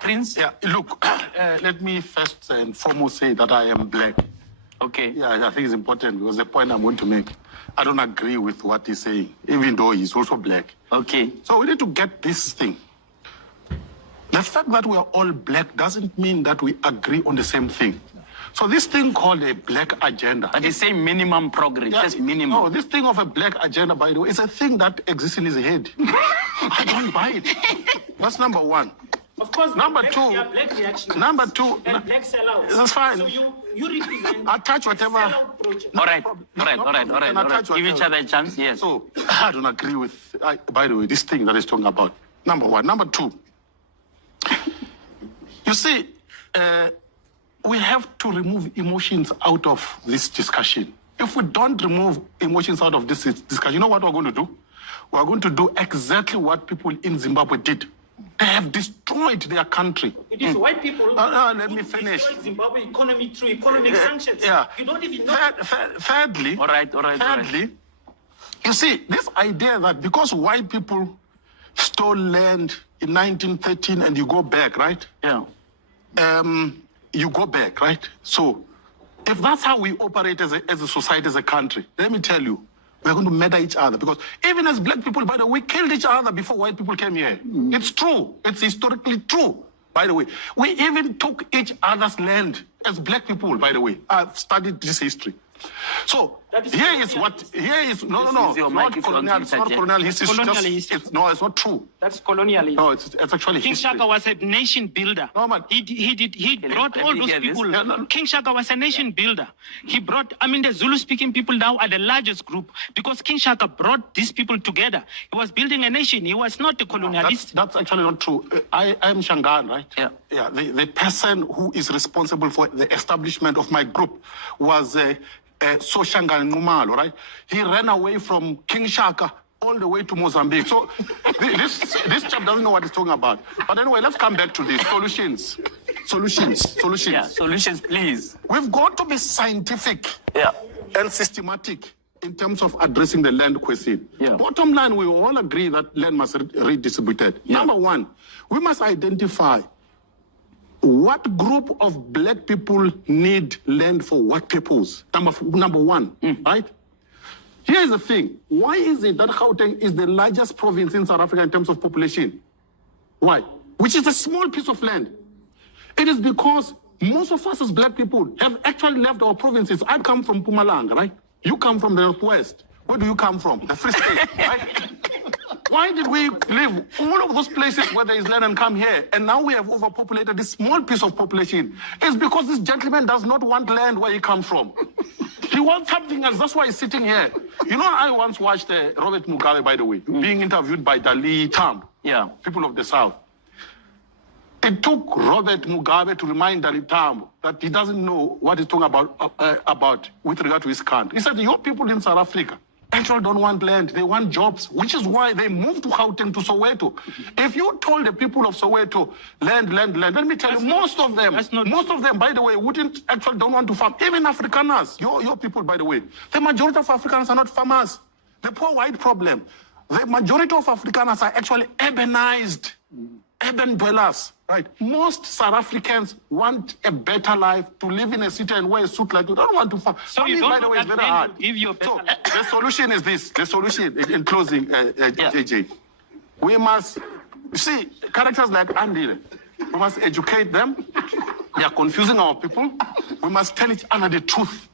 Prince? Yeah, look, let me first and foremost say that I am black. Okay. Yeah, I think it's important because the point I'm going to make, I don't agree with what he's saying, even though he's also black. Okay. So we need to get this thing. The fact that we are all black doesn't mean that we agree on the same thing. So this thing called a black agenda. But they say minimum progress, just minimum. No, this thing of a black agenda, by the way, is a thing that exists in his head. I don't buy it. That's number one. Of course, number black, two. Black reactions. Number two. And black sellouts. That's fine. So you represent. Attach whatever. All right. Give each other a chance. Yes. So I don't agree with. By the way, this thing that he's talking about. Number one. Number two. You see, we have to remove emotions out of this discussion. If we don't remove emotions out of this discussion, you know what we're going to do? We're going to do exactly what people in Zimbabwe did. They have destroyed their country. It is white people let me finish. Destroyed Zimbabwe economy through economic sanctions. Yeah. You don't even know. Thirdly, all right. You see, this idea that because white people stole land in 1913 and you go back, right? Yeah. You go back, right? So if that's how we operate as a society, as a country, let me tell you, we're going to murder each other. Because even as black people, by the way, we killed each other before white people came here. It's true. It's historically true, by the way. We even took each other's land as black people, by the way. I've studied this history. So here is not colonial. It's not colonial history. It's not true. That's colonialism. No, it's actually King history. Shaka was a nation builder. No, man. He brought all those people. Yeah, no. King Shaka was a nation builder. He brought, the Zulu-speaking people now are the largest group because King Shaka brought these people together. He was building a nation. He was not a colonialist. That's actually not true. I'm Shangaan, right? Yeah. Yeah. The person who is responsible for the establishment of my group was Soshangan Numalo, right? He ran away from King Shaka all the way to Mozambique. So this chap doesn't know what he's talking about. But anyway, let's come back to this. Solutions. Yeah, solutions, please. We've got to be scientific and systematic in terms of addressing the land question. Yeah. Bottom line, we all agree that land must be redistributed. Yeah. Number one, we must identify what group of black people need land for what purpose? Number one, right? Here's the thing. Why is it that Gauteng is the largest province in South Africa in terms of population? Why? Which is a small piece of land. It is because most of us as black people have actually left our provinces. I come from Mpumalanga, right? You come from the Northwest. Where do you come from? The Free State, right? Why did we leave all of those places where there is land and come here? And now we have overpopulated this small piece of population. It's because this gentleman does not want land where he comes from. He wants something else. That's why he's sitting here. You know, I once watched Robert Mugabe, by the way, being interviewed by Dali Tambo, people of the South. It took Robert Mugabe to remind Dali Tambo that he doesn't know what he's talking about with regard to his country. He said, your people in South Africa actually don't want land, they want jobs, which is why they moved to Gauteng, to Soweto. If you told the people of Soweto, land, let me tell you, most of them, by the way, don't want to farm. Even Afrikaners, your people, by the way, the majority of Africans are not farmers. The poor white problem, the majority of Afrikaners are actually urbanized, urban dwellers, right? Most South Africans want a better life, to live in a city and wear a suit like you. Don't want to farm. So by the way, it's very hard. So the solution is this. The solution, in closing, JJ, we must, see, characters like Andile, we must educate them. They are confusing our people. We must tell each other the truth.